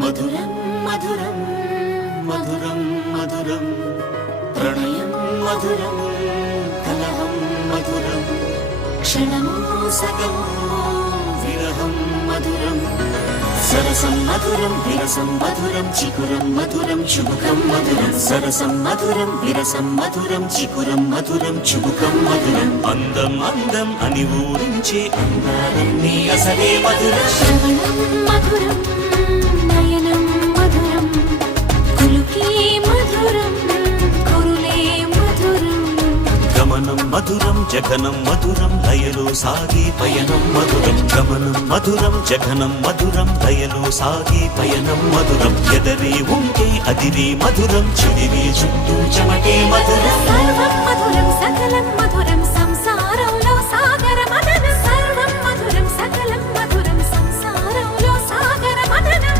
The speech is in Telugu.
మధురం మధురం మధురం మధురం ప్రణయం మధురం కలహం మధురం క్షణము సగము విరహం మధురం సరసం మధురం విరసం మధురం చికురం మధురం చుబుకం మధురం సరసం మధురం విరసం మధురం చికురం మధురం చుబుకం మధురం అందం అందం అని ఊరించే అందాలన్నీ అసలే మధురం శ్రవణం మధురం నయనం మధురం కులుకే మధురం కురులే మధురం గమనం మధురం జగనం మధురం లయలో సాగే పయనం మధురం గమనం మధురం జగనం మధురం లయలో సాగే పయనం మధురం ఎదరే ఉంటే అదిరే మధురం చెదిరే చుట్టూ చెమటే మధురం సర్వం మధురం సకలం మధురం